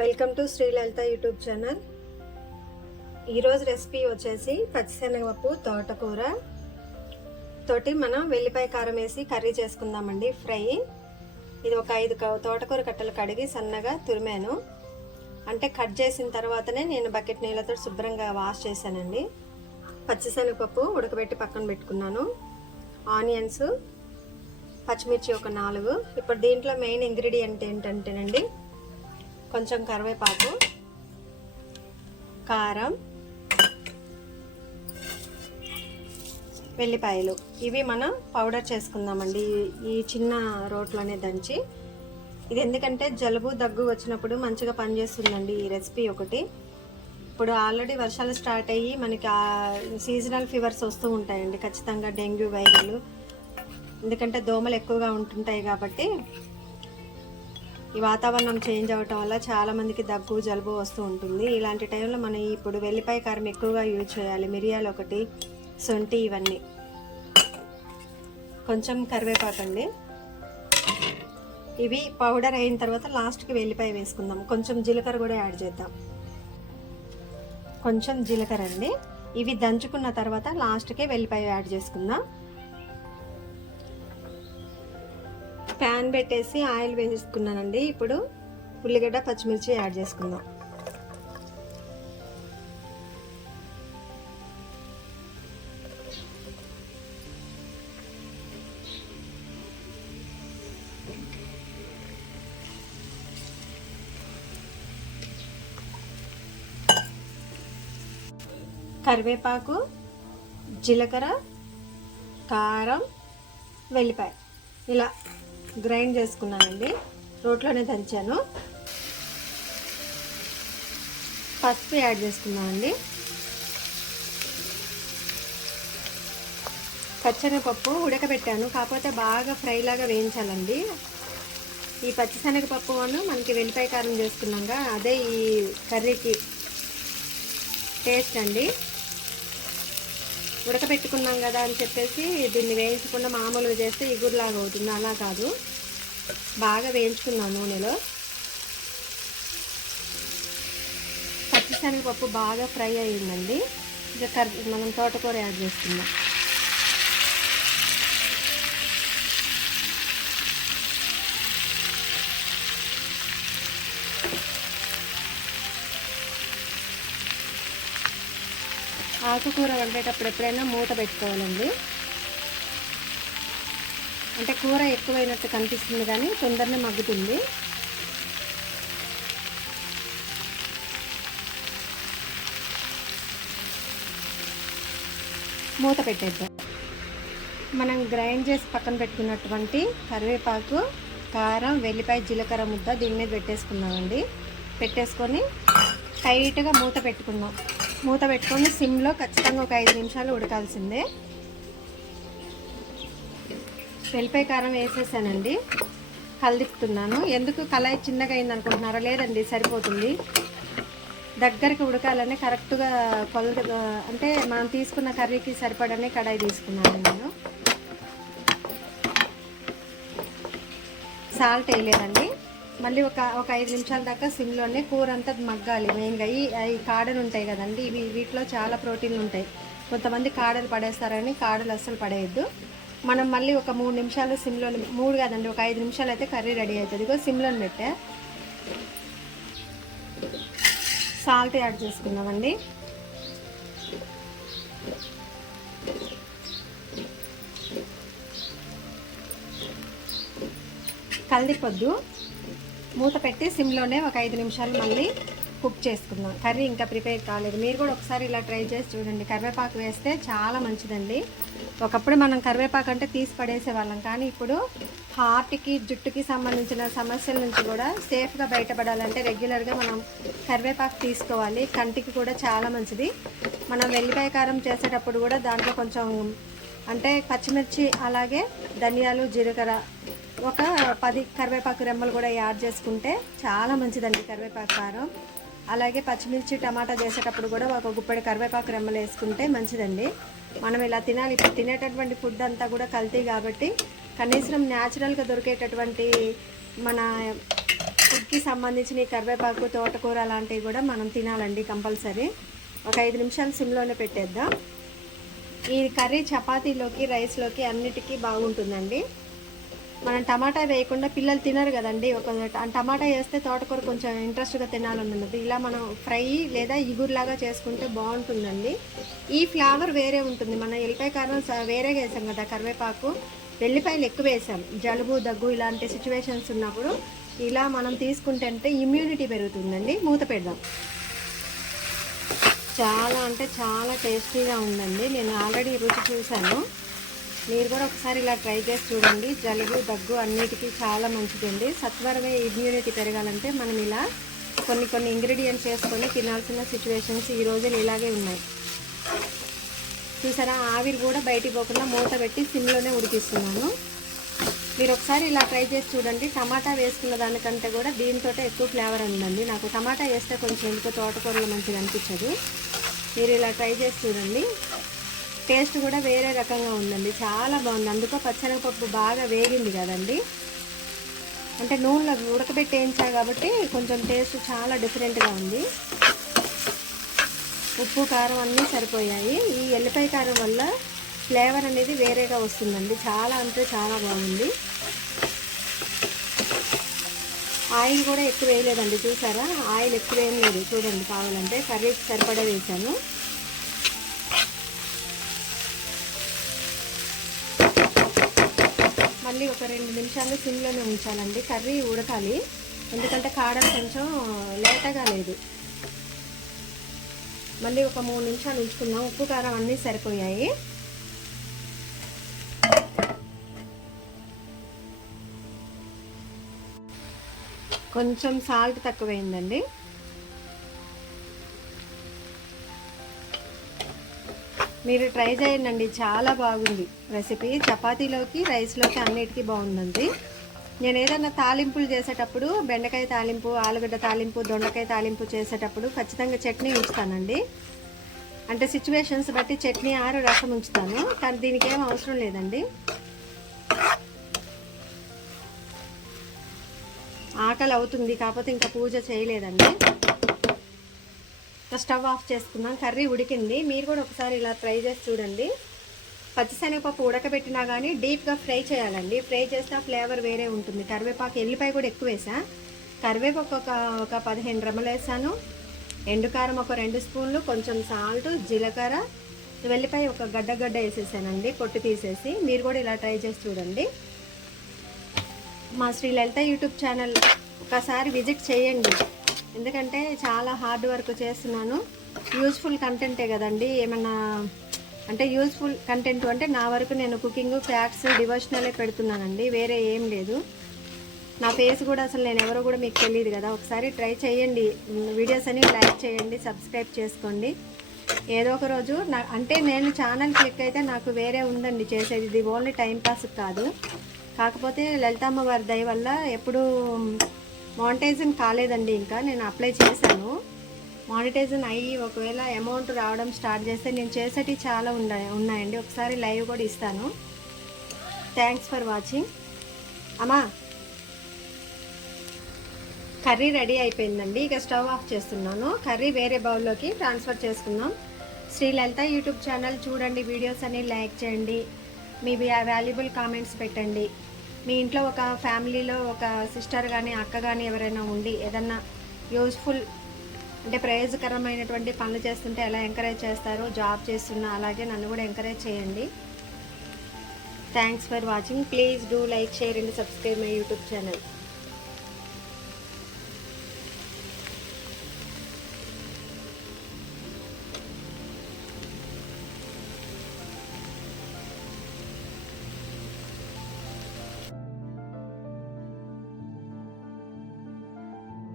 Welcome to Sri Lalitha YouTube channel. ఈరోజు recipe వచ్చేసి పచ్చిశనగపప్పు తోటకూర తోటి మనం వెల్లిపాయ కారం వేసి కర్రీ చేసుకుందామండి. ఫ్రై. ఇది ఒక 5 తోటకూర కట్టలు కడిగి సన్నగా తురిమాను. అంటే కట్ చేసిన తర్వాతనే నేను బకెట్ నీళ్ళతో శుభ్రంగా వాష్ చేశానండి. పచ్చిశనగపప్పు ఉడకబెట్టి పక్కన పెట్టుకున్నాను. ఆనియన్స్, పచ్చిమిర్చి ఒక 4. ఇప్పుడు దీంట్లో మెయిన్ ఇంగ్రీడియంట్ ఏంటంటేనండి, కొంచెం కరివేపాకు, కారం, వెల్లిపాయలు. ఇవి మనం పౌడర్ చేసుకుందామండి ఈ చిన్న రోట్లోనే దంచి. ఇది ఎందుకంటే జలుబు దగ్గు వచ్చినప్పుడు మంచిగా పనిచేస్తుందండి ఈ రెసిపీ ఒకటి. ఇప్పుడు ఆల్రెడీ వర్షాలు స్టార్ట్ అయ్యి మనకి సీజనల్ ఫీవర్స్ వస్తూ ఉంటాయండి ఖచ్చితంగా, డెంగ్యూ, వైరల్. ఎందుకంటే దోమలు ఎక్కువగా ఉంటుంటాయి కాబట్టి ఈ వాతావరణం చేంజ్ అవ్వటం వల్ల చాలామందికి దగ్గు, జలుబు వస్తూ ఉంటుంది. ఇలాంటి టైంలో మనం ఇప్పుడు వెల్లిపాయ కారం ఎక్కువగా యూజ్ చేయాలి. మిరియాలు ఒకటి, శొంఠి, ఇవన్నీ. కొంచెం కరివేపాకండి. ఇవి పౌడర్ అయిన తర్వాత లాస్ట్కి వెల్లిపాయ వేసుకుందాం. కొంచెం జీలకర్ర కూడా యాడ్ చేద్దాం. కొంచెం జీలకర్ర అండి. ఇవి దంచుకున్న తర్వాత లాస్ట్కే వెల్లిపాయ యాడ్ చేసుకుందాం. ప్యాన్ పెట్టేసి ఆయిల్ వేసుకున్నానండి. ఇప్పుడు ఉల్లిగడ్డ, పచ్చిమిర్చి యాడ్ చేసుకుందాం. కరివేపాకు, జీలకర్ర, కారం, వెల్లిపాయ ఇలా గ్రైండ్ చేసుకున్నానండి. రోట్లోనే దంచాను. పసుపు యాడ్ చేసుకున్నానండి. పచ్చెనగపప్పు ఉడకబెట్టాను, కాకపోతే బాగా ఫ్రై లాగా వేయించాలండి. ఈ పచ్చిశనగపప్పు మనకి వెల్లిపాయ కారం చేసుకున్నాక అదే ఈ కర్రీకి టేస్ట్ అండి. ఉడకబెట్టుకున్నాం కదా అని చెప్పేసి దీన్ని వేయించకుండా మామూలుగా చేస్తే ఇగురులాగా అవుతుంది. అలా కాదు, బాగా వేయించుకున్నాను నూనెలో. పచ్చిశనగపప్పు బాగా ఫ్రై అయ్యిందండి. ఇక మనం తోటకూర యాడ్ చేసుకుందాం. ఆకుకూర వండేటప్పుడు ఎప్పుడైనా మూత పెట్టుకోవాలండి. అంటే కూర ఎక్కువైనట్టు కనిపిస్తుంది కానీ తొందరనే మగ్గుతుంది. మూత పెట్టేద్దాం. మనం గ్రైండ్ చేసి పక్కన పెట్టుకున్నటువంటి కరివేపాకు, కారం, వెల్లిపాయ, జీలకర్ర ముద్ద దీని మీద పెట్టేసుకున్నామండి. పెట్టేసుకొని టైట్గా మూత పెట్టుకుందాం. మూత పెట్టుకొని సిమ్లో ఖచ్చితంగా ఒక 5 నిమిషాలు ఉడకాల్సిందే. వెల్లిపాయ కారం వేసేసానండి. కలుపుతున్నాను. ఎందుకు కళాయి చిన్నగా అయింది అనుకుంటున్నారా? లేదండి, సరిపోతుంది. దగ్గరికి ఉడకాలని కరెక్ట్గా అంటే మనం తీసుకున్న కర్రీకి సరిపడనే కడాయి తీసుకున్నాను నేను. సాల్ట్ వేయలేదండి. మళ్ళీ ఒక 5 నిమిషాల దాకా సిమ్లోనే కూర అంతా మగ్గాలి. మెయిన్గా ఈ కాడలు ఉంటాయి కదండి, వీటిలో చాలా ప్రోటీన్లు ఉంటాయి. కొంతమంది కాడలు పడేస్తారని కాడలు అస్సలు పడేయద్దు. మనం మళ్ళీ ఒక 3 నిమిషాలు సిమ్లో, 3 కాదండి, ఒక 5 నిమిషాలు అయితే కర్రీ రెడీ అవుతుంది. ఇగో సిమ్లోని పెట్టా. సాల్ట్ యాడ్ చేసుకుందామండి. కలిదిపోద్దు. మూత పెట్టి సిమ్లోనే ఒక 5 నిమిషాలు మళ్ళీ కుక్ చేసుకుందాం. కర్రీ ఇంకా ప్రిపేర్ కాలేదు. మీరు కూడా ఒకసారి ఇలా ట్రై చేసి చూడండి. కరివేపాకు వేస్తే చాలా మంచిదండి. ఒకప్పుడు మనం కరివేపాకు అంటే తీసి పడేసేవాళ్ళం, కానీ ఇప్పుడు హార్ట్కి, జుట్టుకి సంబంధించిన సమస్యల నుంచి కూడా సేఫ్గా బయటపడాలంటే రెగ్యులర్గా మనం కరివేపాకు తీసుకోవాలి. కంటికి కూడా చాలా మంచిది. మనం వెల్లిపాయ కారం చేసేటప్పుడు కూడా దాంట్లో కొంచెం అంటే పచ్చిమిర్చి, అలాగే ధనియాలు, జీలకర్ర, ఒక 10 కరివేపాకు రెమ్మలు కూడా యాడ్ చేసుకుంటే చాలా మంచిదండి కరివేపాకు కారం. అలాగే పచ్చిమిర్చి, టమాటా చేసేటప్పుడు కూడా ఒక గుప్పెడు కరివేపాకు రెమ్మలు వేసుకుంటే మంచిదండి. మనం ఇలా తినాలి. ఇప్పుడు తినేటటువంటి ఫుడ్ అంతా కూడా కల్తీ కాబట్టి కనీసం న్యాచురల్గా దొరికేటటువంటి మన ఫుడ్ రైస్కి సంబంధించిన ఈ కరివేపాకు తోటకూర అలాంటివి కూడా మనం తినాలండి కంపల్సరీ. ఒక 5 నిమిషాలు సిమ్లోనే పెట్టేద్దాం. ఈ కర్రీ చపాతీలోకి రైస్లోకి అన్నిటికీ బాగుంటుందండి. మనం టమాటా వేయకుండా పిల్లలు తినరు కదండి. ఒక టమాటా వేస్తే తోటకూర కొంచెం ఇంట్రెస్ట్గా తినాలన్నది. ఇలా మనం ఫ్రై లేదా ఇగురులాగా చేసుకుంటే బాగుంటుందండి. ఈ ఫ్లేవర్ వేరే ఉంటుంది. మనం ఎల్లిపాయ కారం వేరేగా వేసాం కదా, కరివేపాకు వెల్లిపాయలు ఎక్కువ వేసాం. జలుబు దగ్గు ఇలాంటి సిచ్యువేషన్స్ ఉన్నప్పుడు ఇలా మనం తీసుకుంటే ఇమ్యూనిటీ పెరుగుతుందండి. మూత పెడదాం. చాలా అంటే చాలా టేస్టీగా ఉందండి. నేను ఆల్రెడీ రుచి చూశాను. మీరు కూడా ఒకసారి ఇలా ట్రై చేసి చూడండి. జలుబు దగ్గు అన్నిటికీ చాలా మంచిదండి. సత్వరమే ఇమ్యూనిటీ పెరగాలంటే మనం ఇలా కొన్ని ఇంగ్రీడియంట్స్ వేసుకొని తినాల్సిన సిచ్యువేషన్స్ ఈ రోజులు ఇలాగే ఉన్నాయి. చూసారా, ఆవిరి కూడా బయటికి పోకుండా మూత పెట్టి సిమ్లోనే ఉడికిస్తున్నాను. మీరు ఒకసారి ఇలా ట్రై చేసి చూడండి. టమాటా వేసుకున్న దానికంటే కూడా దీంతో ఎక్కువ ఫ్లేవర్ ఉందండి. నాకు టమాటా వేస్తే కొంచెం ఎందుకో తోటకూరలో మంచిగా అనిపించదు. మీరు ఇలా ట్రై చేసి చూడండి. టేస్ట్ కూడా వేరే రకంగా ఉందండి, చాలా బాగుంది. అందుకో పచ్చెనగపప్పు బాగా వేగింది కదండి, అంటే నూనెలో ఉడకబెట్టి వేయించా కాబట్టి కొంచెం టేస్ట్ చాలా డిఫరెంట్గా ఉంది. ఉప్పు కారం అన్నీ సరిపోయాయి. ఈ ఎల్లిపాయ కారం వల్ల ఫ్లేవర్ అనేది వేరేగా వస్తుందండి. చాలా అంటే చాలా బాగుంది. ఆయిల్ కూడా ఎక్కువ వేయలేదండి. చూసారా, ఆయిల్ ఎక్కువ ఏం లేదు. చూడండి, కావాలంటే కర్రీకి సరిపడా వేసాను. మళ్ళీ ఒక 2 నిమిషాలు సిమ్లోనే ఉంచాలండి. కర్రీ ఉడకాలి, ఎందుకంటే కారం కొంచెం లేతగా లేదు. మళ్ళీ ఒక 3 నిమిషాలు ఉంచుకుందాం. ఉప్పు కారం అన్నీ సరిపోయాయి. కొంచెం సాల్ట్ తక్కువైందండి. మీరు ట్రై చేయండి, చాలా బాగుంది రెసిపీ. చపాతీలోకి రైస్లోకి అన్నిటికీ బాగుందండి. నేను ఏదైనా తాలింపులు చేసేటప్పుడు, బెండకాయ తాలింపు, ఆలుగడ్డ తాలింపు, దొండకాయ తాలింపు చేసేటప్పుడు ఖచ్చితంగా చట్నీ ఉంచుతానండి. అంటే సిచ్యువేషన్స్ బట్టి చట్నీ ఆరు రసం ఉంచుతాను, కానీ దీనికి ఏం అవసరం లేదండి. ఆకలి అవుతుంది, కాకపోతే ఇంకా పూజ చేయలేదండి. స్టవ్ ఆఫ్ చేసుకుందాం. కర్రీ ఉడికింది. మీరు కూడా ఒకసారి ఇలా ట్రై చేసి చూడండి. పచ్చిశనగపప్పు ఉడకబెట్టినా కానీ డీప్గా ఫ్రై చేయాలండి. ఫ్రై చేస్తే ఆ ఫ్లేవర్ వేరే ఉంటుంది. కరివేపాకు, ఎల్లిపాయ కూడా ఎక్కువ వేసా. కరివేపాకు ఒక 15 రెమ్మలు వేసాను. ఎండుకారం ఒక 2 స్పూన్లు, కొంచెం సాల్ట్, జీలకర్ర, వెల్లిపాయ ఒక గడ్డ వేసేసానండి, పొట్టు తీసేసి. మీరు కూడా ఇలా ట్రై చేసి చూడండి. మా శ్రీ లలిత యూట్యూబ్ ఛానల్ ఒకసారి విజిట్ చేయండి, ఎందుకంటే చాలా హార్డ్ వర్క్ చేస్తున్నాను. యూజ్ఫుల్ కంటెంటే కదండి. ఏమన్నా అంటే యూజ్ఫుల్ కంటెంట్ అంటే నా వరకు నేను కుకింగ్, ఫ్యాక్ట్స్, డివోషనలే పెడుతున్నానండి, వేరే ఏం లేదు. నా ఫేస్ కూడా అసలు నేను ఎవరో కూడా మీకు తెలియదు కదా. ఒకసారి ట్రై చేయండి. వీడియోస్ అని లైక్ చేయండి, సబ్స్క్రైబ్ చేసుకోండి. ఏదో ఒక రోజు అంటే నేను ఛానల్ క్లిక్ అయితే నాకు వేరే ఉందండి చేసేది. ఇది ఓన్లీ టైంపాస్ కాదు. కాకపోతే లలితమ్మ వారి దయ వల్ల ఎప్పుడు మానిటైజేషన్ కాలేదండి. ఇంకా నేను అప్లై చేశాను. మానిటైజేషన్ అయ్యి ఒకవేళ అమౌంట్ రావడం స్టార్ట్ చేస్తే నేను చేసేటివి చాలా ఉన్నాయండి. ఒకసారి లైవ్ కూడా ఇస్తాను. Thanks for watching. అమ్మా, కర్రీ రెడీ అయిపోయిందండి. ఇక స్టవ్ ఆఫ్ చేస్తున్నాను. కర్రీ వేరే బౌల్లోకి ట్రాన్స్ఫర్ చేసుకుందాం. శ్రీ లలిత యూట్యూబ్ ఛానల్ చూడండి. వీడియోస్ అన్ని లైక్ చేయండి. మీ వాల్యుబుల్ కామెంట్స్ పెట్టండి. మీ ఇంట్లో ఒక ఫ్యామిలీలో ఒక సిస్టర్ కానీ అక్క కానీ ఎవరైనా ఉండి ఏదన్నా యూజ్ఫుల్ అంటే ప్రయోజకరమైనటువంటి పనులు చేస్తుంటే ఎలా ఎంకరేజ్ చేస్తారో, జాబ్ చేస్తున్నా అలాగే నన్ను కూడా ఎంకరేజ్ చేయండి. Thanks for watching. Please do like, share and subscribe my YouTube channel.